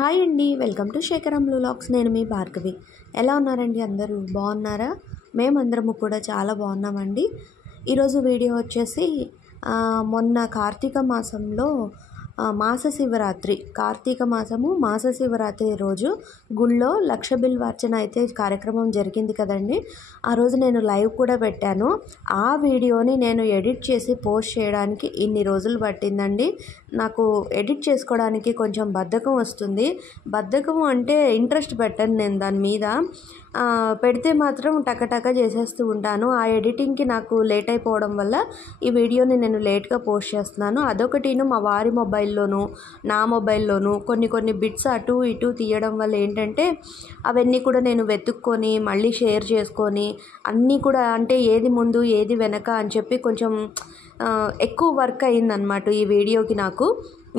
Hi అండి, welcome to Shekharam vlogs. నేను మీ భార్గవి. ఎలా ఉన్నారండి? అందరూ బాగున్నారా? మేమందరము కూడా చాలా బాగున్నామండి. ఈరోజు వీడియో వచ్చేసి మొన్న కార్తీక మాసంలో కార్తీక మాసము మాస శివరాత్రి రోజు గుళ్ళో లక్ష బిల్వార్చన అయితే కార్యక్రమం జరిగింది కదండి. ఆ రోజు నేను లైవ్ కూడా పెట్టాను. ఆ వీడియోని నేను ఎడిట్ చేసి పోస్ట్ చేయడానికి ఇన్ని రోజులు పట్టిందండి. నాకు ఎడిట్ చేసుకోవడానికి కొంచెం బద్ధకం వస్తుంది. బద్ధకం అంటే ఇంట్రెస్ట్ పెట్టను నేను దాని మీద. పెడితే మాత్రం టకటక చేసేస్తూ ఉంటాను. ఆ ఎడిటింగ్కి నాకు లేట్ అయిపోవడం వల్ల ఈ వీడియోని నేను లేట్గా పోస్ట్ చేస్తున్నాను. అదొకటిను మా వారి మొబైల్లోను నా మొబైల్లోను కొన్ని బిట్స్ అటు ఇటు తీయడం వల్ల ఏంటంటే అవన్నీ కూడా నేను వెతుక్కొని మళ్ళీ షేర్ చేసుకొని అన్నీ కూడా అంటే ఏది ముందు ఏది వెనక అని చెప్పి కొంచెం ఎక్కువ వర్క్ అయిందనమాట ఈ వీడియోకి నాకు.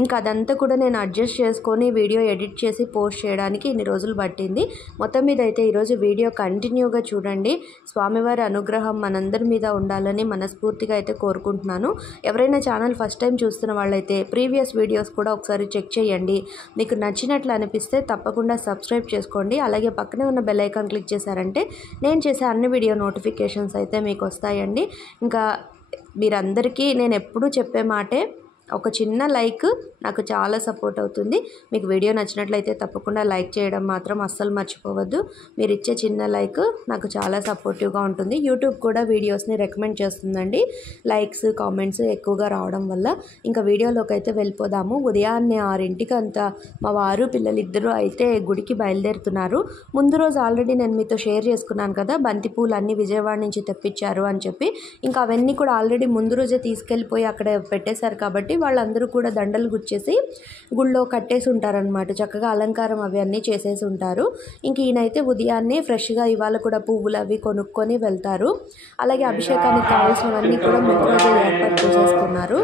ఇంకా అదంతా కూడా నేను అడ్జస్ట్ చేసుకొని వీడియో ఎడిట్ చేసి పోస్ట్ చేయడానికి ఇన్ని రోజులు పట్టింది. మొత్తం మీద అయితే ఈరోజు వీడియో కంటిన్యూగా చూడండి. స్వామివారి అనుగ్రహం మనందరి మీద ఉండాలని మనస్ఫూర్తిగా అయితే కోరుకుంటున్నాను. ఎవరైనా ఛానల్ ఫస్ట్ టైం చూస్తున్న వాళ్ళైతే ప్రీవియస్ వీడియోస్ కూడా ఒకసారి చెక్ చేయండి. మీకు నచ్చినట్లు అనిపిస్తే తప్పకుండా సబ్స్క్రైబ్ చేసుకోండి. అలాగే పక్కనే ఉన్న బెల్ ఐకాన్ క్లిక్ చేశారంటే నేను చేసే అన్ని వీడియో నోటిఫికేషన్స్ అయితే మీకు వస్తాయండి. ఇంకా మీరందరికీ నేను ఎప్పుడూ చెప్పే మాటే, ఒక చిన్న లైక్ నాకు చాలా సపోర్ట్ అవుతుంది. మీకు వీడియో నచ్చినట్లయితే తప్పకుండా లైక్ చేయడం మాత్రం అస్సలు మర్చిపోవద్దు. మీరు ఇచ్చే చిన్న లైక్ నాకు చాలా సపోర్టివ్గా ఉంటుంది. యూట్యూబ్ కూడా వీడియోస్ని రికమెండ్ చేస్తుందండి లైక్స్ కామెంట్స్ ఎక్కువగా రావడం వల్ల. ఇంకా వీడియోలోకి అయితే వెళ్ళిపోదాము. ఉదయాన్నే 6ంటికి అంతా మా వారు పిల్లలు ఇద్దరు అయితే గుడికి బయలుదేరుతున్నారు. ముందు రోజు ఆల్రెడీ నేను మీతో షేర్ చేసుకున్నాను కదా, బంతిపూలు అన్నీ విజయవాడ నుంచి తెప్పించారు అని చెప్పి. ఇంకా అవన్నీ కూడా ఆల్రెడీ ముందు రోజే తీసుకెళ్ళిపోయి అక్కడ పెట్టేశారు కాబట్టి వాళ్ళందరూ కూడా దండలు గుచ్చేసి గుళ్ళో కట్టేసి ఉంటారనమాట. చక్కగా అలంకారం అవి అన్నీ చేసేసి ఉంటారు. ఇంక ఈయనైతే ఉదయాన్నే ఫ్రెష్గా ఇవాళ కూడా పువ్వులు అవి కొనుక్కొని వెళ్తారు. అలాగే అభిషేకానికి కావాల్సినవన్నీ కూడా ముందు రోజే ఏర్పాటు చేసేసుకున్నారు.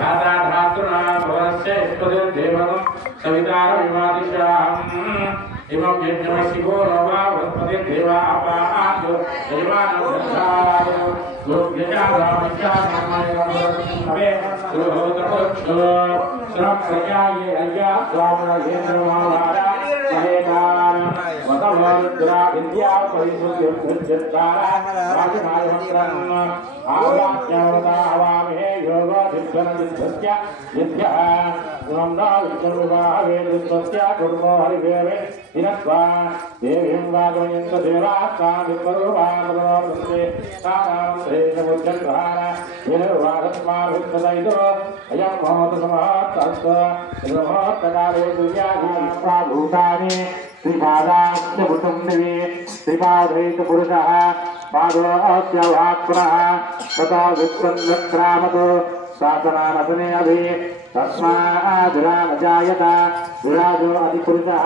శ్రీపాదైక పురుష పాదోऽప్యవాక్పునః తతో విత్సన్నక్రామతో శాసనానసనే అభి తస్మాద్విరాన జాయత విరాజో అధిపురుషः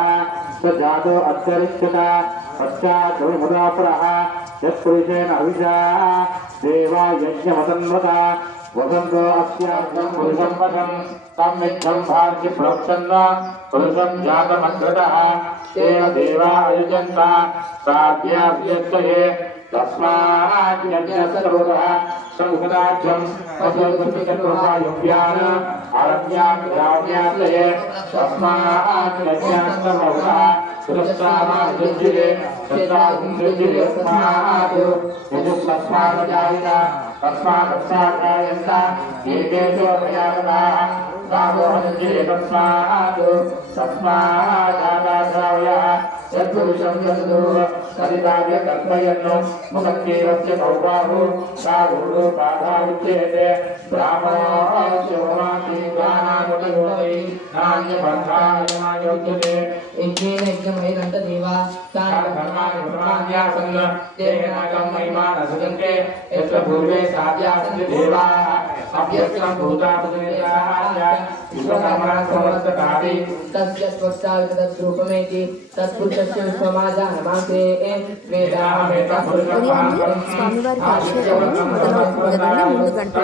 స జాతో అత్యరిష్యత పశ్చాత్ ముదాపురః యత్పురుషేణ అవిషా దేవా యజ్ఞమతన్వత వసంతో అస్యార్థం పురుషం వశం తమ్మిద్ధం భాగ్య ప్రోక్షన్న పురుషం జాతమగ్రతః తేన దేవా అయుజంత ప్రాజ్ఞాభ్యర్థయే తస్మాత్ యజ్ఞసర్వతః సంఘదాఖ్యం తస్మాత్ ఆరభ్యాగ్రావ్యార్థయే తస్మాత్ యజ్ఞసర్వతః పురస్కామాద్యుజ్యే తస్మాద్యుజ్యే తస్మాదజాయిత తస్మాదస్సాకాయంత ఏకేషు ప్రయాగతాః సామోహంజే తస్మాత్ తస్మాదాదాశ్రావయః యత్పురుషం యద్దు సరిదార్య కల్పయన్ను ముఖకేవస్య కౌబాహు సాగూఢో పాఠావిచ్యేతే బ్రాహ్మణో శివమాసి జ్ఞానానుపయోగై నాణ్యబంధాయమాయోగ్యతే యజ్ఞేన యజ్ఞమైనంత దేవా కర్మాణి బ్రహ్మాన్యాసన్ దేహనాగం మహిమానసుజంతే యత్ర పూర్వే సాధ్యాసంతి దేవాః అభ్యస్తం భూతాపదేశాయ విశ్వకర్మణ సమస్తకారి తస్య స్వస్థావిత తద్రూపమేతి తత్పురుషస్య విశ్వమాజానమాసే వేదాహమేత ఉదయాన్నే స్వామివారికి అభిషేకం మొదలవుతుంది కదండి. 3 గంటల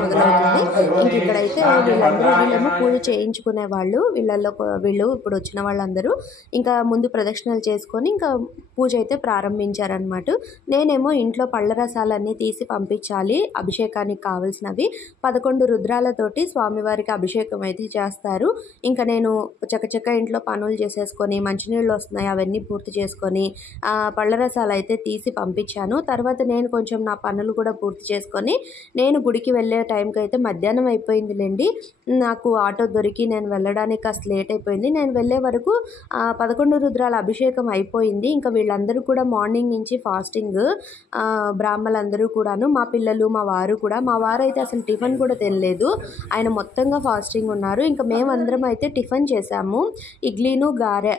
మొదలవుతుంది. ఇంక ఇక్కడైతే వీళ్ళేమో పూజ చేయించుకునే వాళ్ళు, వీళ్ళు ఇప్పుడు వచ్చిన వాళ్ళందరూ ఇంకా ముందు ప్రదక్షిణలు చేసుకొని ఇంకా పూజ అయితే ప్రారంభించారనమాట. నేనేమో ఇంట్లో పళ్ళ రసాలన్నీ తీసి పంపించాలి అభిషేకానికి కావాల్సినవి. 11 రుద్రాలతోటి స్వామివారికి అభిషేకం అయితే చేస్తారు. ఇంకా నేను చకచక ఇంట్లో పనులు చేసేసుకొని మంచినీళ్ళు వస్తున్నాయి అవన్నీ పూర్తి చేసుకొని పళ్ళ రసాలు అయితే తీసి పంపించాను. తర్వాత నేను కొంచెం నా పనులు కూడా పూర్తి చేసుకొని నేను గుడికి వెళ్ళే టైంకి అయితే మధ్యాహ్నం అయిపోయిందిలేండి. నాకు ఆటో దొరికి నేను వెళ్ళడానికి కాస్త లేట్ అయిపోయింది. నేను వెళ్ళే వరకు 11 రుద్రాల అభిషేకం అయిపోయింది. ఇంకా వీళ్ళందరూ కూడా మార్నింగ్ నుంచి ఫాస్టింగ్, బ్రాహ్మలందరూ కూడాను, మా పిల్లలు మా వారు కూడా. మా వారు అయితే అసలు టిఫిన్ కూడా తినలేదు, ఆయన మొత్తంగా ఫాస్టింగ్ ఉన్నారు. ఇంకా మేమందరం అయితే టిఫిన్ చేసాము, ఇడ్లీను గారె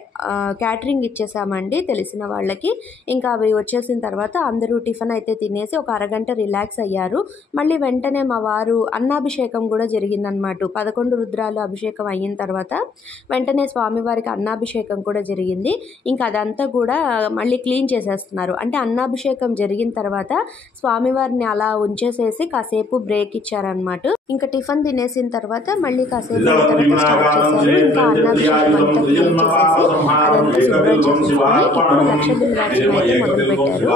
క్యాటరింగ్ ఇచ్చేసామండి తెలిసిన వాళ్ళకి. ఇంకా అవి వచ్చేసిన తర్వాత అందరూ టిఫిన్ అయితే తినేసి ఒక అరగంట రిలాక్స్ అయ్యారు. మళ్ళీ వెంటనే మా వారు అన్నాభిషేకం కూడా జరిగిందనమాట. 11 రుద్రాలు అభిషేకం అయిన తర్వాత వెంటనే స్వామివారికి అన్నాభిషేకం కూడా జరిగింది. ఇంకా అదంతా కూడా మళ్ళీ క్లీన్ చేసేస్తున్నారు. అంటే అన్నాభిషేకం జరిగిన తర్వాత స్వామివారిని అలా ఉంచేసేసి కాసేపు బ్రేక్ ఇచ్చారనమాట. ఇంకా టిఫిన్ తినేసిన తర్వాత మళ్ళీ కాసేపు స్టార్ట్ చేశారు. ఇంకా అన్నాభిషేకం అంతా క్లీన్ చేసేసి అదంతా శుభ్రం చేసేసుకొని ఇప్పుడు లక్ష బిల్వార్చన అయితే మొదలుపెట్టారు.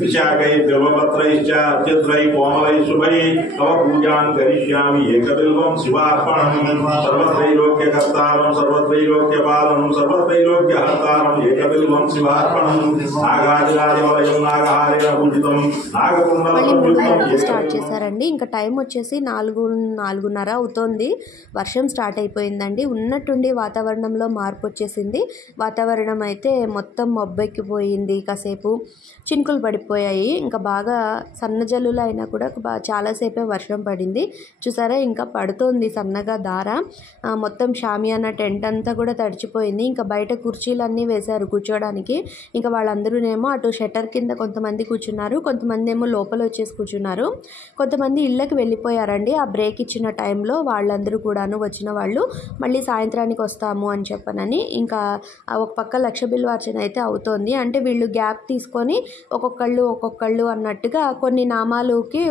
विशाखैः बिल्वपत्रैश्च चित्रैः कोमलैः शुभैः तव पूजां करिष्यामि एकबिल्वं शिवार्पणम् सर्वत्रैलोक्यकर्तारं सर्वत्रैलोक्यपालनं सर्वत्रैलोक्यहर्तारं एकबिल्वं शिवार्पणम् नागादिराजवलयं नागहारेण पूजितं नागकुण्डलं స్టార్ట్ చేశారండి. ఇంకా టైం వచ్చేసి 4:30 అవుతోంది. వర్షం స్టార్ట్ అయిపోయిందండి. ఉన్నట్టుండి వాతావరణంలో మార్పు వచ్చేసింది. వాతావరణం అయితే మొత్తం మబ్బెక్కిపోయింది, కాసేపు చినుకులు పడిపోయాయి. ఇంకా బాగా సన్నజల్లులు అయినా కూడా చాలాసేపే వర్షం పడింది. చూసారా ఇంకా పడుతోంది సన్నగా ధార. మొత్తం షామియానా టెంట్ అంతా కూడా తడిచిపోయింది. ఇంకా బయట కుర్చీలన్నీ వేశారు కూర్చోడానికి. ఇంకా వాళ్ళందరూనేమో అటు షట్టర్ కింద కొంతమంది కూర్చున్నారు, కొంతమంది ఏమో లోపల వచ్చేసి కూర్చున్నారు, కొంతమంది ఇళ్ళకి వెళ్ళిపోయారండి. ఆ బ్రేక్ ఇచ్చిన టైంలో వాళ్ళందరూ కూడాను వచ్చిన వాళ్ళు మళ్ళీ సాయంత్రానికి వస్తాము అని చెప్పనని ఇంకా ఒక పక్క లక్ష బిల్వార్చన అయితే అవుతోంది. అంటే వీళ్ళు గ్యాప్ తీసుకొని ఒక్కొక్కళ్ళు అన్నట్టుగా కొన్ని నామాలకి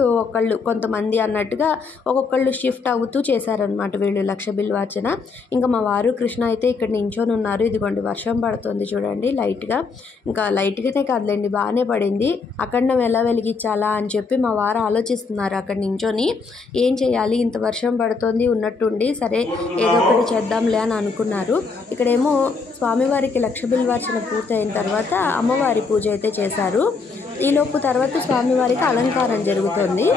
కొంతమంది అన్నట్టుగా ఒక్కొక్కళ్ళు షిఫ్ట్ అవుతూ చేశారనమాట వీళ్ళు లక్ష బిల్వార్చన. ఇంకా మా వారు కృష్ణ అయితే ఇక్కడ నించొని ఉన్నారు. ఇదిగోండి వర్షం పడుతుంది చూడండి లైట్గా. ఇంకా లైట్గానే కాదులేండి బాగానే పడింది. అఖండం ఎలా వెలిగించాలా అని చెప్పి మా వారు ఆలోచిస్తున్నారు అక్కడ నించొని. ఏం చేయాలి, ఇంత వర్షం పడుతుంది ఉన్నట్టుండి, సరే ఏదో ఒకటి చేద్దాంలే అని అనుకున్నారు. ఇక్కడేమో స్వామివారికి లక్ష బిల్వార్చన పూర్తయిన తర్వాత అమ్మవారి పూజ అయితే చేశారు. ఈలోపు తర్వాత స్వామివారికి అలంకారం జరుగుతుంది.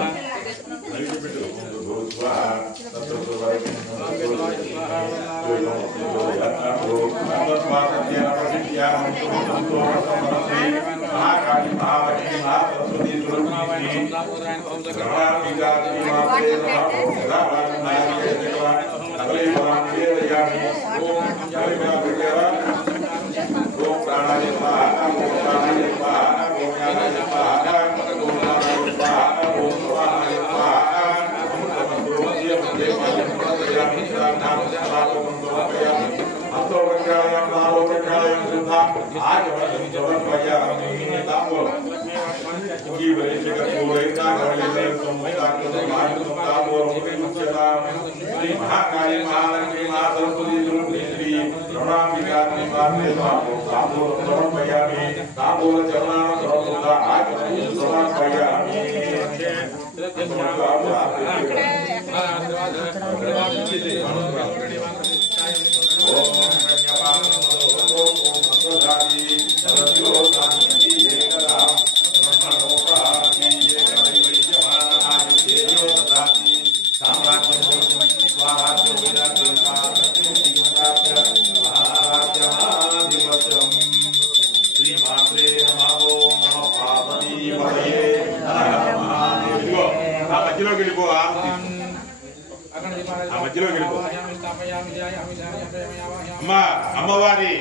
అమ్మవారి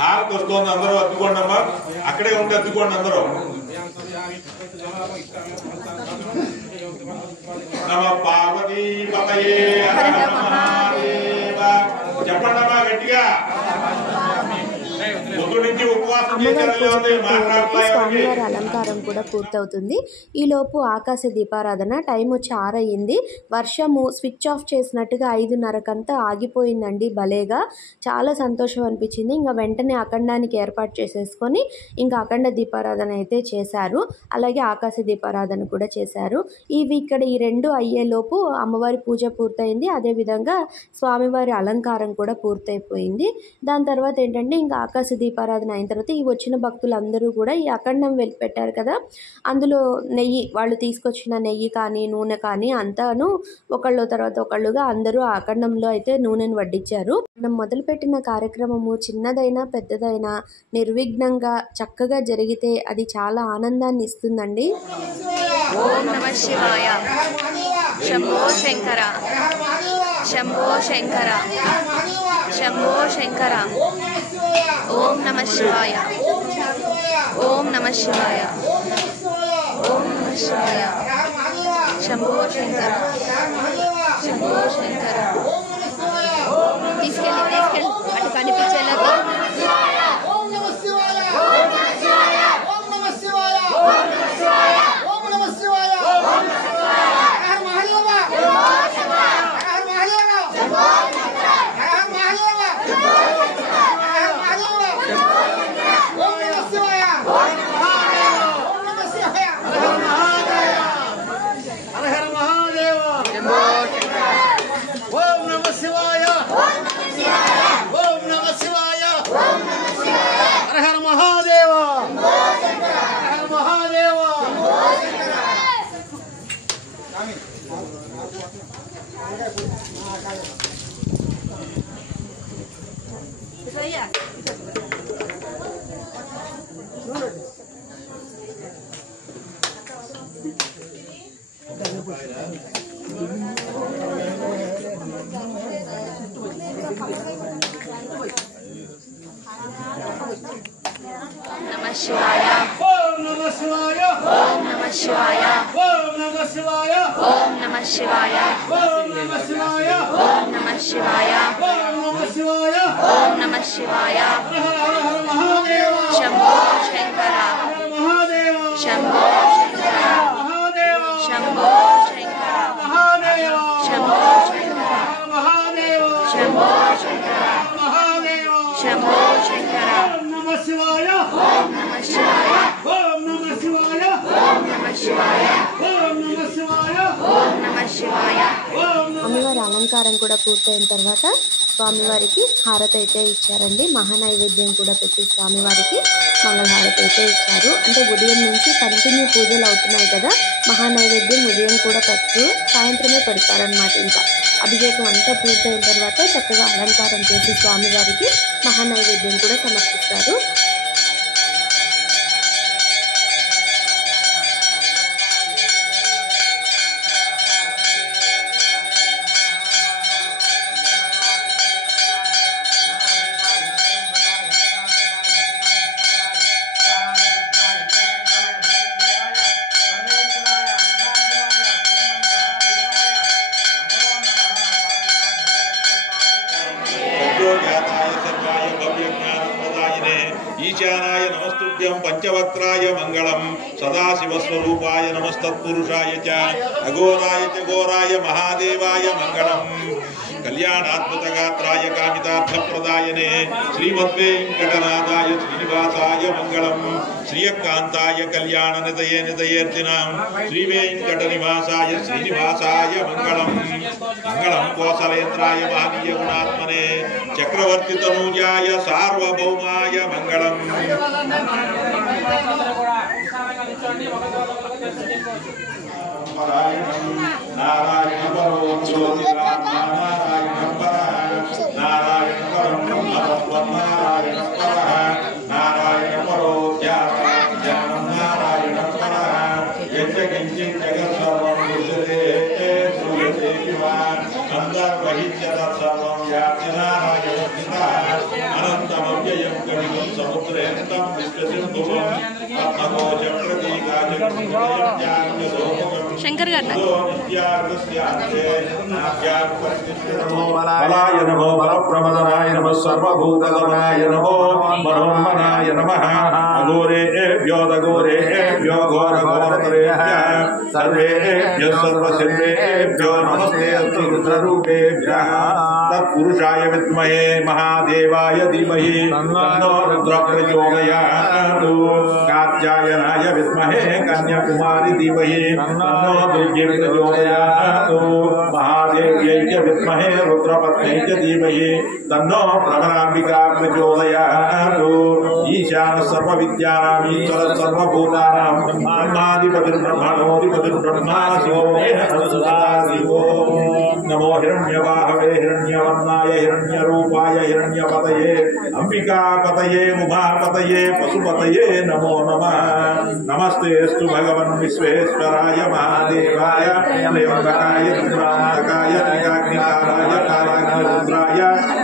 హారతి వస్తోంది, అందరూ అద్దుకోండి అమ్మా, అక్కడే ఉండి అద్దుకోండి అందరూ. నమ పార్వతీ పతయే చెప్పండి అమ్మా గట్టిగా. ముందు నుంచి ఉపవాసం అమ్మవారి పూజ పూర్తయ్యేలోపు స్వామివారి అలంకారం కూడా పూర్తవుతుంది. ఈలోపు ఆకాశ దీపారాధన టైం వచ్చి 6 అయ్యింది. వర్షము స్విచ్ ఆఫ్ చేసినట్టుగా 5:30కంతా ఆగిపోయిందండి. భలేగా చాలా సంతోషం అనిపించింది. ఇంకా వెంటనే అఖండానికి ఏర్పాటు చేసేసుకొని ఇంకా అఖండ దీపారాధన అయితే చేశారు. అలాగే ఆకాశ దీపారాధన కూడా చేశారు. ఇక్కడ ఈ 2 అయ్యేలోపు అమ్మవారి పూజ పూర్తయింది. అదేవిధంగా స్వామివారి అలంకారం కూడా పూర్తయిపోయింది. దాని తర్వాత ఏంటంటే ఇంకా ఆకాశ దీపారాధన అయిన తర్వాత ఈ వచ్చిన భక్తులందరూ కూడా ఈ అఖండం పెట్టారు కదా, అందులో నెయ్యి, వాళ్ళు తీసుకొచ్చిన నెయ్యి కానీ నూనె కానీ అంతాను ఒకళ్ళు తర్వాత ఒకళ్ళుగా అందరూ ఆ అఖండంలో అయితే నూనెను వడ్డించారు. మనం మొదలుపెట్టిన కార్యక్రమము చిన్నదైనా పెద్దదైనా నిర్విఘ్నంగా చక్కగా జరిగితే అది చాలా ఆనందాన్ని ఇస్తుందండి. ఓం నమః శివాయ. శంభో శంకర, శంభో శంకర, శంభో శంకర. ఓం నమః శివాయ, ఓం నమః శివాయ, ఓం నమః శివాయ. శంభో శంకర, శంభో శంకర. తీసుకెళ్ళి అటు కనిపించేలా శివాయ. ఓం నమః శివాయ, ఓం నమః శివాయ, ఓం నమః శివాయ, ఓం నమః శివాయ, ఓం నమః శివాయ, ఓం నమః శివాయ, ఓం నమః శివాయ, ఓం నమః శివాయ. శంభో శంకర, శంభో శంకర, శంభో శంకర, శంభో శంకర, శంభో శంకర, శంభో శంకర. శివాయ, ఓం నమః శివాయ, ఓం నమః శివాయ, ఓం నమః శివాయ, ఓం నమః శివాయ, ఓం నమః శివాయ. స్వామివారి అలంకారం కూడా పూర్తయిన తర్వాత స్వామివారికి హారతి అయితే ఇచ్చారండి. మహానైవేద్యం కూడా పెట్టి స్వామివారికి మంగళహారతి అయితే ఇచ్చారు. అంటే ఉదయం నుంచి కంటిన్యూ పూజలు అవుతున్నాయి కదా, మహానైవేద్యం ఉదయం కూడా పెట్టు, సాయంత్రమే పెడతారనమాట. ఇంకా అభిషేకం అంతా పూర్తయిన తర్వాత చక్కగా అలంకారం చేసి స్వామివారికి మహానైవేద్యం కూడా సమర్పిస్తారు. ఈశానాయ నమస్తుభ్యం పంచవక్త్రాయ మంగళం సదాశివస్వరూపాయ నమస్తత్పురుషాయ చ అఘోరాయ చ ఘోరాయ మహాదేవాయ మంగళం కళ్యాణాత్మతగాత్రాయ కామితార్థప్రదాయనే శ్రీమద్వేంకటనాథాయ శ్రీనివాసాయ మంగళం శ్రీయకాంతాయ కళ్యాణనితయే నితయేర్తినాం శ్రీవేంకటనివాసాయ శ్రీనివాసాయ మంగళం మంగళం కోసలేంద్రాయ మహనీయ గుణాత్మనే చక్రవర్తి తనూజాయ సార్వభౌమాయ మంగళం. నారాయణ పరో నారాయణ పర నారాయణ పరం బ్రహ్మ నారాయణ పర నారాయణ పరో జ్ఞానం నారాయణ పర యజ్ఞకించిత్ జగత్ సర్వం దృశ్యతే శ్రూయతే అంతర్బహిష్యత సర్వం వ్యాప్య నారాయణ అనంతమవ్యయం కవిగం సముద్రేంతం విశ్వసింభువం పద్మకోశ ప్రతీకాజ శంకర్ గారు బలాయ నమో బలప్రమదనాయ నమః సర్వభూతగమనాయ నమో మనోన్మనాయ నమః అఘోరేభ్యో దఘోరేభ్యో ఘోరఘోరతరేభ్యः సర్వేభ్యः సర్వసిద్ధేభ్యో నమస్తే అస్తు రుద్రరూపేభ్యः తత్పురుషాయ విద్మహే మహాదేవాయ ధీమహి తన్నో రుద్రః ప్రచోదయాత్ కాత్యాయనాయ విద్మహే కన్యాకుమారి ధీమహి తన్నో దుర్గే ప్రచోదయాత్ మహాదేవ్యై చ విద్మహే రుద్రపత్న్యై చ ధీమహి తన్నో భ్రమరాంబికా ప్రచోదయాత్ ఈశాన సర్వ విద్యానాం ఈశ్వర సర్వభూతానాం బ్రహ్మాధిపతిర్బ్రహ్మణోధిపతిర్బ్రహ్మా శివో నమో హిరణ్యవాహవే హిరణ్యవర్ణాయ హిరణ్యరూపాయ హిరణ్యపతయే అంబికాపతయే ఉమాపతయే పశుపతయే నమో నమః నమస్తేస్తు భగవన్ విశ్వేశ్వరాయ మహాదేవాయ త్రయంబకాయ రుద్రాంతకాయ నిరాగ్నికారాయ కాలాగ్నిరుద్రాయ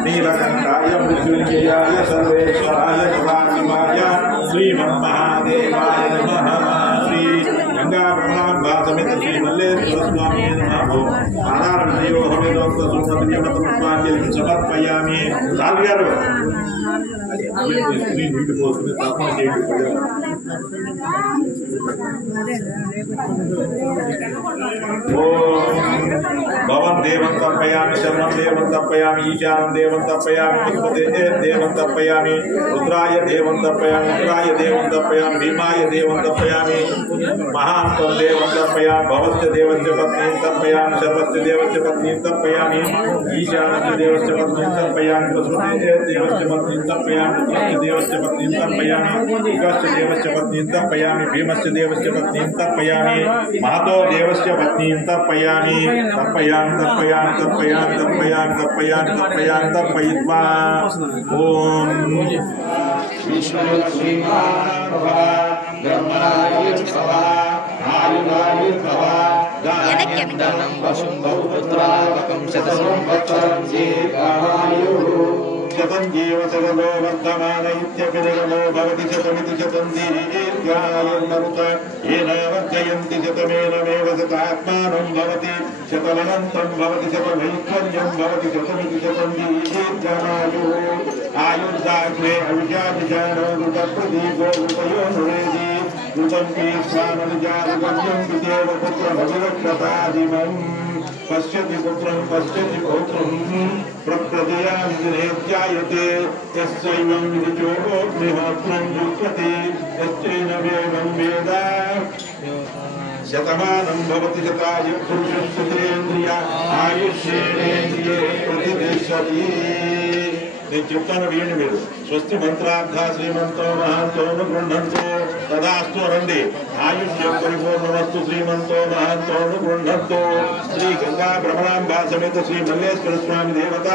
నీలకంఠాయ మృత్యుంజయాయ సర్వేశ్వరాయ సదాశివాయ శ్రీమన్మహాదేవాయ నమః. శ్రీ గంగా బ్రహ్మాంబా సమేత శ్రీ మల్లేశ్వర స్వామి నమః. ఆరాధనయో హోమేదోక్త సుప్రతిమతపుష్పాంజలిం సమర్పయామి. రాజు గారు నీటి పోసుకుని తప్పన చేయండి. భవన్ దేవం తర్పయామి, శర్మం దేవం తర్పయామి, ఈశానం దేవం తర్పయామి, పశుపతే దేవం తర్పయామి, రుద్రాయ దేవం తర్పయామి, రుద్రాయ దేవం తర్పయామి, భీమాయ దేవం తర్పయామి, మహాంతం దేవం తర్పయామి, భవస్య దేవస్య పత్నీం తర్పయామి, సర్వస్య దేవస్య పత్నీం తర్పయామి, ఈశానస్య దేవస్య పత్నీం తర్పయామి, పశుపతే దేవస్య పత్నీం తర్పయామి, రుద్రస్య దేవస్య పత్నీం తర్పయామి, యుగస్య దేవస్య పత్నీం తర్పయామి, భీమస్య దేవస్య పత్నీం తర్పయామి, మహతో దేవస్య పత్నీం తర్పయామి. తర్పయామి తర్పయామి తర్పయామి తర్పయామి తర్పయామి తర్పయామి తర్పయిత్వా. ఓం శతం జీవ సగలో వర్ధమాన ఇత్యభినిగమో భవతి శతమితి శతం దీర్ఘాయుర్మరుత ఏన వర్ధయంతి శతమేనమేవ శతాత్మానం భవతి శతమనంతం భవతి శతమైశ్వర్యం భవతి శతమితి శతం దీర్ఘమాయు ఆయుర్దాగ్నే అవిజానిజానో ఋతప్రదీపో ఋతయో నురేది ఋతం కీర్షాననిజాగమ్యం విదేవ పుత్రమవిరక్షతాదిమం పశ్యతి పుత్రం పశ్యతి పౌత్రం ప్రప్రదయామినేత్యాయతే యస్యైవం విదిచోగ్నిహోత్రం జుహ్యతి యశ్చైన వేదం వేద శతమానం భవతి శతాయ పురుషేంద్రియ ఆయుష్యేంద్రియే ప్రతిష్టతి. నేను చెప్తాను వినండి మీరు. స్వస్తి మంత్రార్థ శ్రీమంతో మహాంతోను గృహంతో తదాస్తు అనండి. ఆయుష్యం పరిపూర్ణమస్తు శ్రీమంతో మహాంతోను గృహంతో. శ్రీ గంగా భ్రమణాంబా సమేత శ్రీ మల్లేశ్వర స్వామి దేవత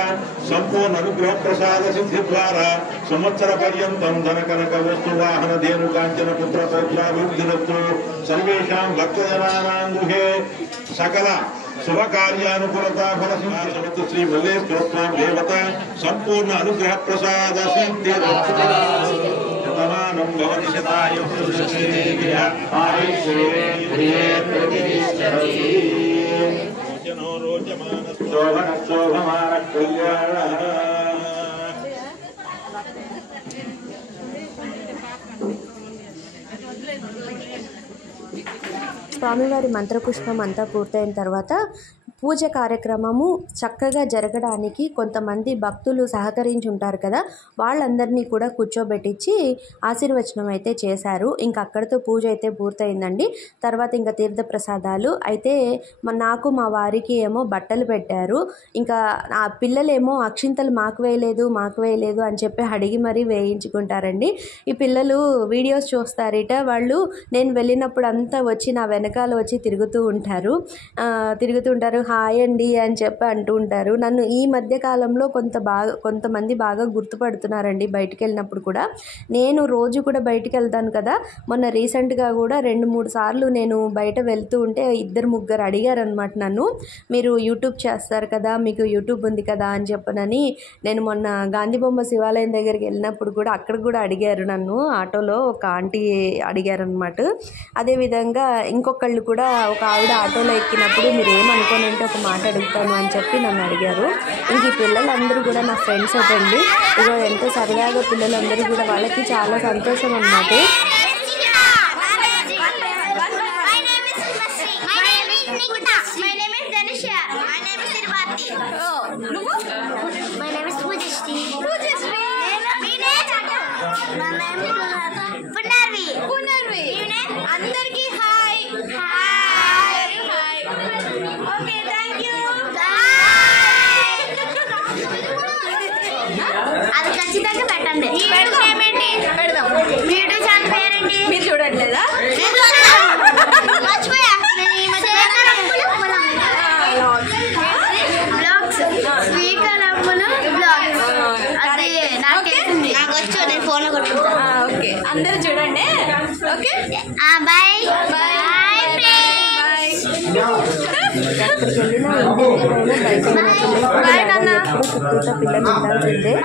సంపూర్ణ అనుగ్రహ ప్రసాద సిద్ధి ద్వారా సంవత్సర పర్యంతం ధన కనక వస్తు వాహన ధేను కాంచన పుత్ర పౌత్రాభివృద్ధిరస్తు. సర్వేషాం భక్తజనానాం గృహే సకల శుభ కార్యానుకూలతా ఫల సమేత శ్రీ మల్లేశ్వర స్వామి దేవత సంపూర్ణ అనుగ్రహ ప్రసాద సిద్ధి శతమానం భవతి శతాయ పురుషేంద్రియ ఆయుష్యేంద్రియే ప్రతిష్టతి. రోచమాన శోభన శోభమాన కళ్యాణ. స్వామివారి మంత్రపుష్పం అంతా పూర్తయిన తర్వాత పూజ కార్యక్రమము చక్కగా జరగడానికి కొంతమంది భక్తులు సహకరించి ఉంటారు కదా, వాళ్ళందరినీ కూడా కూర్చోబెట్టించి ఆశీర్వచనం అయితే చేశారు. ఇంకా అక్కడితో పూజ అయితే పూర్తయిందండి. తర్వాత ఇంకా తీర్థ ప్రసాదాలు అయితే నాకు మా వారికి ఏమో బట్టలు పెట్టారు. ఇంకా ఆ పిల్లలేమో అక్షింతలు మాకు వేయలేదు అని చెప్పి అడిగి మరీ వేయించుకుంటారండి. ఈ పిల్లలు వీడియోస్ చూస్తారట. వాళ్ళు నేను వెళ్ళినప్పుడు అంతా వచ్చి నా వెనకాల వచ్చి తిరుగుతూ ఉంటారు. హాయ్ అండి అని చెప్పి అంటూ ఉంటారు. నన్ను ఈ మధ్య కాలంలో కొంతమంది బాగా గుర్తుపడుతున్నారండి బయటికి వెళ్ళినప్పుడు కూడా. నేను రోజు కూడా బయటికి వెళ్తాను కదా, మొన్న రీసెంట్గా కూడా 2-3 సార్లు నేను బయట వెళ్తూ ఉంటే 2-3 అడిగారనమాట నన్ను, మీరు యూట్యూబ్ చేస్తారు కదా, మీకు యూట్యూబ్ ఉంది కదా అని చెప్పనని. నేను మొన్న గాంధీబొమ్మ శివాలయం దగ్గరికి వెళ్ళినప్పుడు కూడా అక్కడ కూడా అడిగారు నన్ను, ఆటోలో ఒక ఆంటీ అడిగారనమాట. అదేవిధంగా ఇంకొకళ్ళు కూడా ఒక ఆవిడ ఆటోలో ఎక్కినప్పుడు మీరు ఏమనుకోని అంటే ఒక మాట అడుగుతాను అని చెప్పి నన్ను అడిగారు. ఇంక ఈ పిల్లలందరూ కూడా నా ఫ్రెండ్స్ అటండి. ఇదో ఎంతో సరదాగా పిల్లలందరూ కూడా, వాళ్ళకి చాలా సంతోషం అన్నమాట. అందరికి హాయ్. Okay, thank you. అది ఖచ్చితంగా పెట్టండి. పెడదాం. మీ యూట్యూబ్ ఛానల్ పేరేంటి? మీరు చూడట్లేదా? మర్చిపోయా. నేను ఫోన్లో కొట్టుకుంటాను. ఓకే, అందరూ చూడండి. Okay, bye bye bye. ఎక్కడికి వెళ్ళినా ఎప్పుడు చుట్టూతో పిల్లలు ఉండాల్సిందే.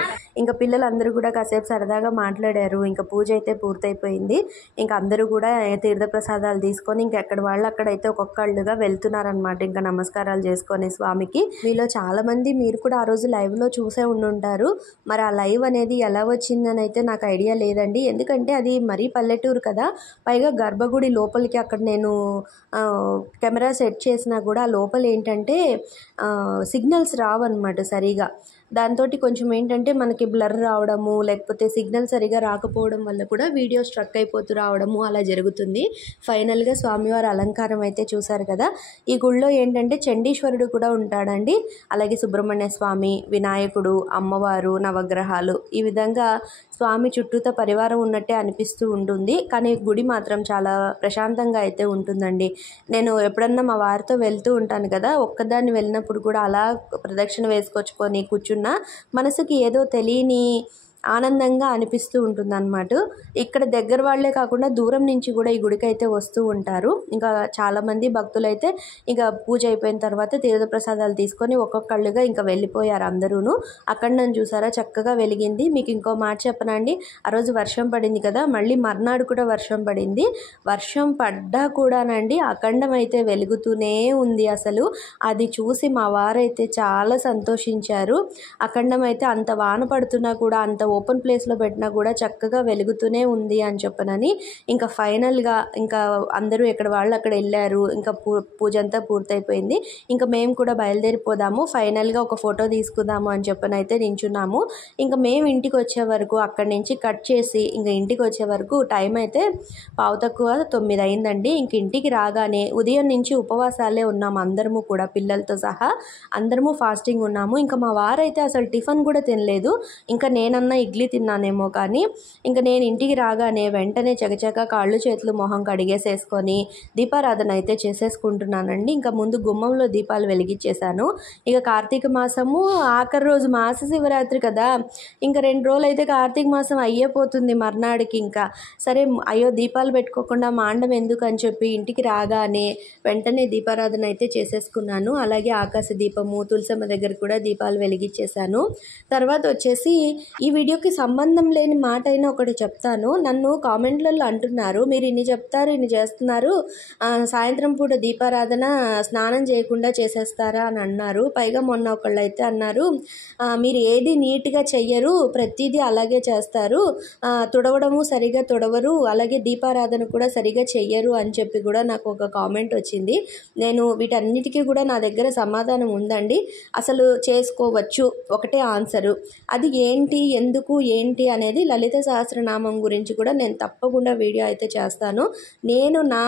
ఇంకా పిల్లలందరూ కూడా కాసేపు సరదాగా మాట్లాడారు. ఇంకా పూజ అయితే పూర్తయిపోయింది. ఇంకా అందరూ కూడా తీర్థప్రసాదాలు తీసుకొని ఇంకా ఎక్కడ వాళ్ళు అక్కడైతే ఒక్కొక్కళ్ళుగా వెళ్తున్నారనమాట, ఇంకా నమస్కారాలు చేసుకొని స్వామికి. మీలో చాలామంది మీరు కూడా ఆ రోజు లైవ్లో చూసే ఉండుంటారు. మరి ఆ లైవ్ అనేది ఎలా వచ్చిందని అయితే నాకు ఐడియా లేదండి, ఎందుకంటే అది మరీ పల్లెటూరు కదా, పైగా గర్భగుడి లోపలికి అక్కడ నేను కెమెరా సెట్ చేసినా కూడా ఆ లోపల ఏంటంటే సిగ్నల్స్ రావన్నమాట సరిగా. దాంతో కొంచెం ఏంటంటే మనకి బ్లర్ రావడము, లేకపోతే సిగ్నల్ సరిగా రాకపోవడం వల్ల కూడా వీడియో స్ట్రక్ అయిపోతూ రావడము అలా జరుగుతుంది. ఫైనల్గా స్వామివారి అలంకారం అయితే చూశారు కదా. ఈ గుళ్ళో ఏంటంటే చండీశ్వరుడు కూడా ఉంటాడండి, అలాగే సుబ్రహ్మణ్య స్వామి, వినాయకుడు, అమ్మవారు, నవగ్రహాలు, ఈ విధంగా స్వామి చుట్టూతో పరివారం ఉన్నట్టే అనిపిస్తూ ఉంటుంది. కానీ గుడి మాత్రం చాలా ప్రశాంతంగా అయితే ఉంటుందండి. నేను ఎప్పుడన్నా మా వారితో వెళ్తూ ఉంటాను కదా, ఒక్కదాన్ని వెళ్ళినప్పుడు కూడా అలా ప్రదక్షిణ వేసుకొచ్చుకొని కూర్చున్న మనసుకి ఏదో తెలియని ఆనందంగా అనిపిస్తూ ఉంటుందన్నమాట. ఇక్కడ దగ్గర వాళ్ళే కాకుండా దూరం నుంచి కూడా ఈ గుడికి అయితే వస్తూ ఉంటారు. ఇంకా చాలామంది భక్తులైతే ఇంకా పూజ అయిపోయిన తర్వాత తీర్థప్రసాదాలు తీసుకొని ఒక్కొక్కళ్ళుగా ఇంకా వెళ్ళిపోయారు అందరూను. అక్కడ నన్ను చూసారా చక్కగా వెలిగింది. మీకు ఇంకో మాట చెప్పనండి, ఆ రోజు వర్షం పడింది కదా, మళ్ళీ మర్నాడు కూడా వర్షం పడింది. వర్షం పడ్డా కూడానండి అఖండం అయితే వెలుగుతూనే ఉంది. అసలు అది చూసి మా వారైతే చాలా సంతోషించారు. అఖండం అయితే అంత వాన పడుతున్నా కూడా, అంత ఓపెన్ ప్లేస్లో పెట్టినా కూడా చక్కగా వెలుగుతూనే ఉంది అని చెప్పనని. ఇంకా ఫైనల్గా ఇంకా అందరూ ఎక్కడ వాళ్ళు అక్కడ వెళ్ళారు. ఇంకా పూజ అంతా పూర్తయిపోయింది. ఇంకా మేము కూడా బయలుదేరిపోదాము, ఫైనల్గా ఒక ఫోటో తీసుకుందాము అని చెప్పనైతే నించున్నాము. ఇంకా మేము ఇంటికి వచ్చే వరకు అక్కడి నుంచి కట్ చేసి ఇంకా ఇంటికి వచ్చే వరకు టైం అయితే 9:15 అయిందండి. ఇంక ఇంటికి రాగానే ఉదయం నుంచి ఉపవాసాలే ఉన్నాము అందరము కూడా, పిల్లలతో సహా అందరము ఫాస్టింగ్ ఉన్నాము. ఇంకా మా వారైతే అసలు టిఫిన్ కూడా తినలేదు. ఇంకా నేనన్నా ఇడ్లీ తిన్నానేమో కానీ ఇంకా నేను ఇంటికి రాగానే వెంటనే చకచక కాళ్ళు చేతులు మొహం కడిగేసేసుకొని దీపారాధన అయితే చేసేసుకుంటున్నానండి. ఇంకా ముందు గుమ్మంలో దీపాలు వెలిగించేశాను. ఇక కార్తీక మాసము ఆఖరి రోజు మాస శివరాత్రి కదా, ఇంకా 2 రోజులు అయితే కార్తీక మాసం అయ్యేపోతుంది మర్నాడికి. ఇంకా సరే అయ్యో దీపాలు పెట్టుకోకుండా మాండం ఎందుకు అని చెప్పి ఇంటికి రాగానే వెంటనే దీపారాధన అయితే చేసేసుకున్నాను. అలాగే ఆకాశ దీపము, తులసమ్మ దగ్గర కూడా దీపాలు వెలిగించేశాను. తర్వాత వచ్చేసి ఈ వీడియోకి సంబంధం లేని మాట అయినా ఒకటి చెప్తాను. నన్ను కామెంట్లలో అంటున్నారు, మీరు ఇన్ని చెప్తారు ఇన్ని చేస్తున్నారు, సాయంత్రం పూట దీపారాధన స్నానం చేయకుండా చేసేస్తారా అని అన్నారు. పైగా మొన్న ఒకళ్ళు అయితే అన్నారు, మీరు ఏది నీట్గా చెయ్యరు, ప్రతిదీ అలాగే చేస్తారు, తుడవడము సరిగా తుడవరు, అలాగే దీపారాధన కూడా సరిగా చెయ్యరు అని చెప్పి కూడా నాకు ఒక కామెంట్ వచ్చింది. నేను వీటన్నిటికీ కూడా నా దగ్గర సమాధానం ఉందండి. అసలు చేసుకోవచ్చు, ఒకటే ఆన్సరు. అది ఏంటి, ఎందుకు, ఏంటి అనేది లలిత సహస్రనామం గురించి కూడా నేను తప్పకుండా వీడియో అయితే చేస్తాను. నేను నా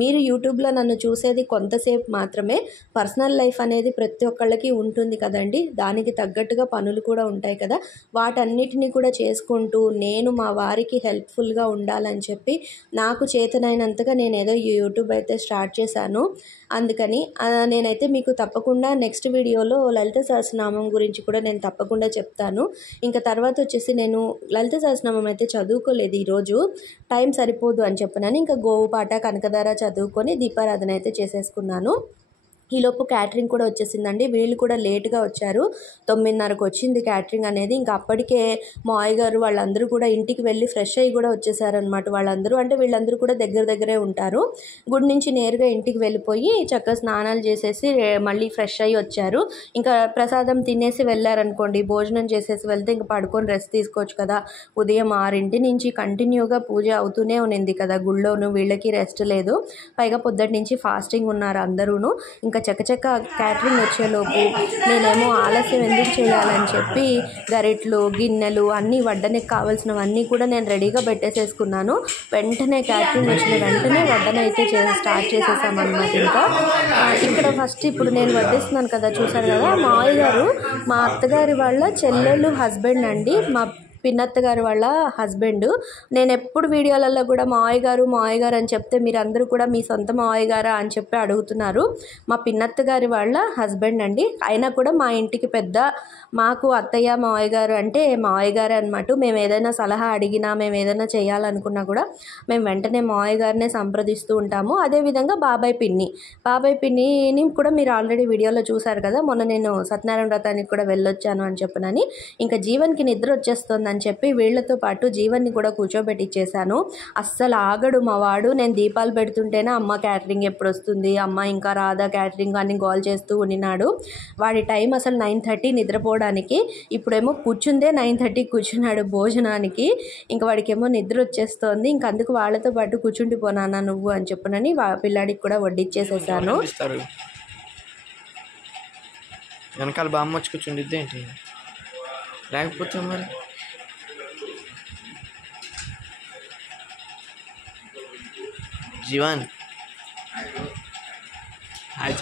మీరు యూట్యూబ్లో నన్ను చూసేది కొంతసేపు మాత్రమే. పర్సనల్ లైఫ్ అనేది ప్రతి ఒక్కళ్ళకి ఉంటుంది కదండి. దానికి తగ్గట్టుగా పనులు కూడా ఉంటాయి కదా. వాటన్నిటిని కూడా చేసుకుంటూ నేను మా వారికి హెల్ప్ఫుల్గా ఉండాలని చెప్పి నాకు చేతనైనంతగా నేను ఏదో యూట్యూబ్ అయితే స్టార్ట్ చేశాను. అందుకని నేనైతే మీకు తప్పకుండా నెక్స్ట్ వీడియోలో లలిత సహస్రనామం గురించి కూడా నేను తప్పకుండా చెప్తాను. ఇంకా తర్వాత వచ్చేసి నేను లలిత సహస్రనామం అయితే చదువుకోలేదు ఈరోజు, టైం సరిపోదు అని చెప్పినాను. ఇంకా గోవుపాట కనకధార చదువుకొని దీపారాధన అయితే చేసేసుకున్నాను. ఈలోపు క్యాటరింగ్ కూడా వచ్చేసిందండి. వీళ్ళు కూడా లేట్గా వచ్చారు, 9:30కు వచ్చింది క్యాటరింగ్ అనేది. ఇంకా అప్పటికే మా గారు వాళ్ళందరూ కూడా ఇంటికి వెళ్ళి ఫ్రెష్ అయ్యి కూడా వచ్చేసారనమాట. వాళ్ళందరూ అంటే వీళ్ళందరూ కూడా దగ్గరే ఉంటారు. గుడి నుంచి నేరుగా ఇంటికి వెళ్ళిపోయి చక్కగా స్నానాలు చేసేసి మళ్ళీ ఫ్రెష్ అయ్యి వచ్చారు. ఇంకా ప్రసాదం తినేసి వెళ్ళారనుకోండి, భోజనం చేసేసి వెళ్తే ఇంకా పడుకొని రెస్ట్ తీసుకోవచ్చు కదా. ఉదయం 6 నుంచి కంటిన్యూగా పూజ అవుతూనే ఉన్నింది కదా గుళ్ళోను, వీళ్ళకి రెస్ట్ లేదు. పైగా పొద్దుటి నుంచి ఫాస్టింగ్ ఉన్నారు అందరూను. ఇంకా చకచక క్యాటరింగ్ వచ్చేలోపు నేనేమో ఆలస్యం ఎందుకు చేయాలని చెప్పి గరిట్లు గిన్నెలు అన్నీ వడ్డనకి కావాల్సినవన్నీ కూడా నేను రెడీగా పెట్టేసేసుకున్నాను. వెంటనే క్యాటరింగ్ వచ్చిన వెంటనే వడ్డన అయితే స్టార్ట్ చేసేసామన్నమాట. ఇంకా ఇక్కడ ఫస్ట్ ఇప్పుడు నేను వడ్డిస్తున్నాను కదా, చూసారు కదా. మా గారు మా అత్తగారి వాళ్ళ చెల్లెలు హస్బెండ్ అండి, మా పిన్నత్త గారు వాళ్ళ హస్బెండ్. నేను ఎప్పుడు వీడియోలలో కూడా మావయ్య గారు అని చెప్తే మీరందరూ కూడా మీ సొంత మావయ్య గారా అని చెప్పి అడుగుతున్నారు. మా పిన్నత్త గారి వాళ్ళ హస్బెండ్ అండి. అయినా కూడా మా ఇంటికి పెద్ద, మాకు అత్తయ్య మావయ్య గారు అంటే మావయ్య గారే అనమాట. మేము ఏదైనా సలహా అడిగినా, మేము ఏదైనా చేయాలనుకున్నా కూడా మేము వెంటనే మావయ్య గారినే సంప్రదిస్తూ ఉంటాము. అదేవిధంగా బాబాయ్ పిన్నిని కూడా మీరు ఆల్రెడీ వీడియోలో చూసారు కదా. మొన్న నేను సత్యనారాయణ వ్రతానికి కూడా వెళ్ళొచ్చాను అని చెప్పనని. ఇంకా జీవన్కి నిద్ర వచ్చేస్తుంది అని చెప్పి వీళ్లతో పాటు జీవన్ని కూడా కూర్చోబెట్టిచ్చేసాను. అస్సలు ఆగడు మా వాడు. నేను దీపాలు పెడుతుంటేనే అమ్మ క్యాటరింగ్ ఎప్పుడు వస్తుంది, అమ్మ ఇంకా రాదా క్యాటరింగ్ అని గోల్ చేస్తూ ఉన్నాడు. వాడి టైం అసలు 9:30 నిద్రపోవడానికి. ఇప్పుడేమో కూర్చుందే 9:30 కూర్చున్నాడు భోజనానికి. ఇంకా వాడికేమో నిద్ర వచ్చేస్తోంది. ఇంక అందుకు వాళ్ళతో పాటు కూర్చుండిపోనానా నువ్వు అని చెప్పనని పిల్లాడికి కూడా వడ్డిచ్చేసేసాను. వెనకాల బామ్మ వచ్చి కూర్చుండిద్ది ఏంటి, లేకపోతే మరి జీవన్ హాయ్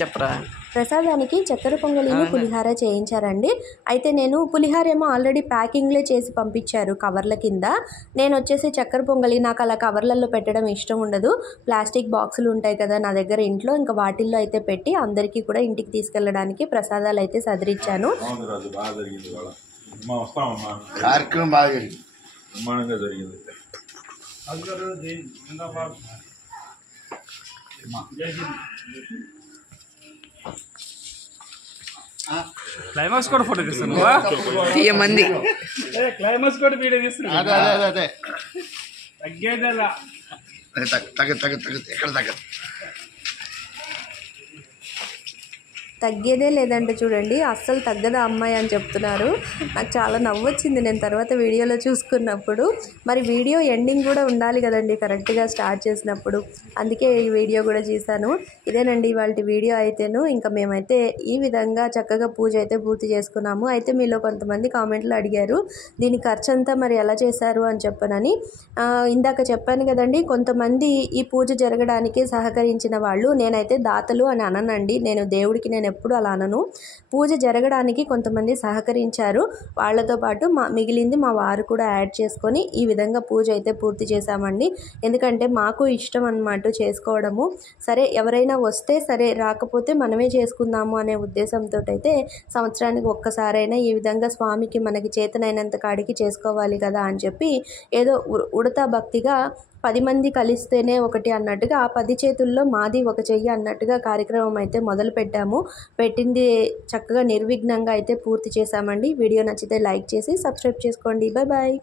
చెప్పరా. ప్రసాదానికి చక్కెర పొంగలిని పులిహార చేయించారండి. అయితే నేను పులిహార ఏమో ఆల్రెడీ ప్యాకింగ్లే చేసి పంపించారు కవర్ల కింద. నేను వచ్చేసి చక్కెర పొంగలి నాకు అలా కవర్లలో పెట్టడం ఇష్టం ఉండదు. ప్లాస్టిక్ బాక్సులు ఉంటాయి కదా నా దగ్గర ఇంట్లో, ఇంకా వాటిల్లో అయితే పెట్టి అందరికీ కూడా ఇంటికి తీసుకెళ్ళడానికి ప్రసాదాలు అయితే సదిరిచ్చాను. కార్యక్రమం బాగా జరిగింది, బ్రహ్మాండంగా జరిగింది. క్లైమాక్స్ కూడా ఫోటో తీస్తాను, మంది క్లైమాక్స్ కూడా వీడియో తీస్తున్నాను. అదే తగ్గేదలా ఎక్కడ తగ్గదు. తగ్గేదే లేదంటే చూడండి, అస్సలు తగ్గదా అమ్మాయి అని చెప్తున్నారు. నాకు చాలా నవ్వొచ్చింది నేను తర్వాత వీడియోలో చూసుకున్నప్పుడు. మరి వీడియో ఎండింగ్ కూడా ఉండాలి కదండి కరెక్ట్గా స్టార్ట్ చేసినప్పుడు, అందుకే ఈ వీడియో కూడా చేశాను. ఇదేనండి ఇవాళ వీడియో అయితేను. ఇంకా మేమైతే ఈ విధంగా చక్కగా పూజ అయితే పూర్తి చేసుకున్నాము. అయితే మీలో కొంతమంది కామెంట్లు అడిగారు దీని ఖర్చు అంతా మరి ఎలా చేశారు అని చెప్పనని. ఇందాక చెప్పాను కదండి, కొంతమంది ఈ పూజ జరగడానికి సహకరించిన వాళ్ళు, నేనైతే దాతలు అని అననండి, నేను దేవుడికి నేను ఎప్పుడు అలా అనను. పూజ జరగడానికి కొంతమంది సహకరించారు, వాళ్ళతో పాటు మిగిలింది మా వారు కూడా యాడ్ చేసుకొని ఈ విధంగా పూజ అయితే పూర్తి చేశామండి. ఎందుకంటే మాకు ఇష్టం అన్నమాట చేసుకోవడము. సరే ఎవరైనా వస్తే సరే, రాకపోతే మనమే చేసుకుందాము అనే ఉద్దేశంతో అయితే సంవత్సరానికి ఒక్కసారైనా ఈ విధంగా స్వామికి మనకి చేతనైనంత కాడికి చేసుకోవాలి కదా అని చెప్పి ఏదో ఉడతా భక్తిగా 10 మంది కలిస్తేనే ఒకటి అన్నట్టుగా ఆ 10 చేతుల్లో మాది ఒక చెయ్యి అన్నట్టుగా కార్యక్రమం అయితే మొదలు పెట్టింది చక్కగా నిర్విఘ్నంగా అయితే పూర్తి చేశామండి. వీడియో నచ్చితే లైక్ చేసి సబ్స్క్రైబ్ చేసుకోండి. బాయ్.